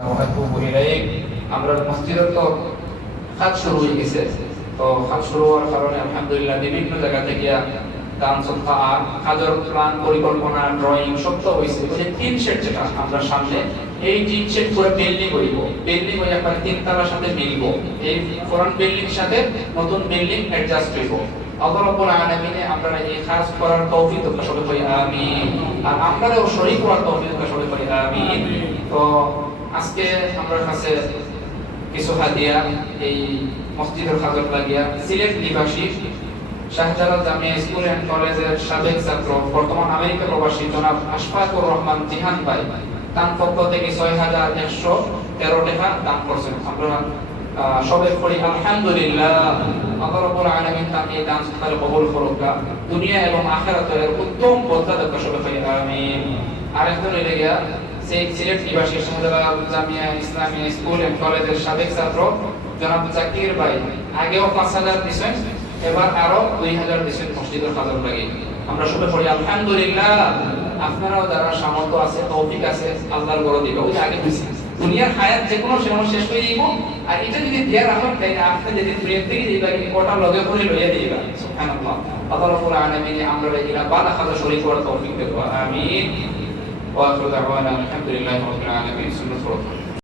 আমরা মসজিদের তো কাজ শুরু হয়ে গেছে, তো কাজ শুরু হওয়ার কারণে আলহামদুলিল্লাহ বিভিন্ন জায়গা থেকে দান সদকা কাজের প্ল্যান পরিকল্পনা ড্রয়িং সব তো হয়েছে। যে টিন শেড যেটা আমরা সামনে এই টিন শেড পুরো বিল্ডিং হইব, বিল্ডিং হয়ে একবার তিনতলার সাথে মিলব, এই পুরান বিল্ডিং সাথে নতুন বিল্ডিং অ্যাডজাস্ট হইব। আল্লাহ রাব্বুল আলামিনে আমরা এই কাজ করার তৌফিক দান করুন, কই আমিন। আর আমরাও শরীক হওয়ার তৌফিক দান করুন, কই আমিন। তো আজকে আমরা কাছে কিছু হাদিয়া এই মসজিদের কাজে লাগিয়া সিলেট নিবাসী শাহজালাল জামিয়া স্কুল এন্ড কলেজের সাবেক ছাত্র বর্তমান আমেরিকা প্রবাসী জনাব আশফাকুর রহমান জিহান ভাই তার পক্ষ থেকে 6113 টাকা দান করছেন। আমরা সবাই পড়ি আলহামদুলিল্লাহ। আল্লাহ রাব্বুল আলামিন তাকে দান সৎকার কবুল করুক, দুনিয়া এবং আখিরাতের উত্তম বদলা দান করুক, আমিন। আরেকজন এলে গিয়া সেই সিলেট নিবাসী শাহজালাল জামিয়া ইসলামিয়া স্কুল এন্ড কলেজের সাবেক ছাত্র জনাব জাকির ভাই আগেও 5000 দিয়েছেন, এবার আরো 2000 দিয়েছেন মসজিদের কাজের লাগি। আমরা সবাই পড়ি আলহামদুলিল্লাহ। আপনারাও যারা সামর্থ্য আছে তৌফিক আছে আল্লাহর ঘরে দিবে, ওই আগে দিছি দুনিয়ার হায়াত যে কোনো সময় শেষ হয়ে যাইব, আর এটা যদি দেয়ার রাখেন তাই আপনি যদি দুনিয়া থেকে দিবা কোটা লগে করে লইয়া দিবা। সুবহানাল্লাহ। আল্লাহ রাব্বুল আলামিন আমরা এগুলা বালা খাজা শরীক করার তৌফিক দেব, আমিন। ওয়া আখিরু দাওয়ানা আলহামদুলিল্লাহি রাব্বিল আলামিন।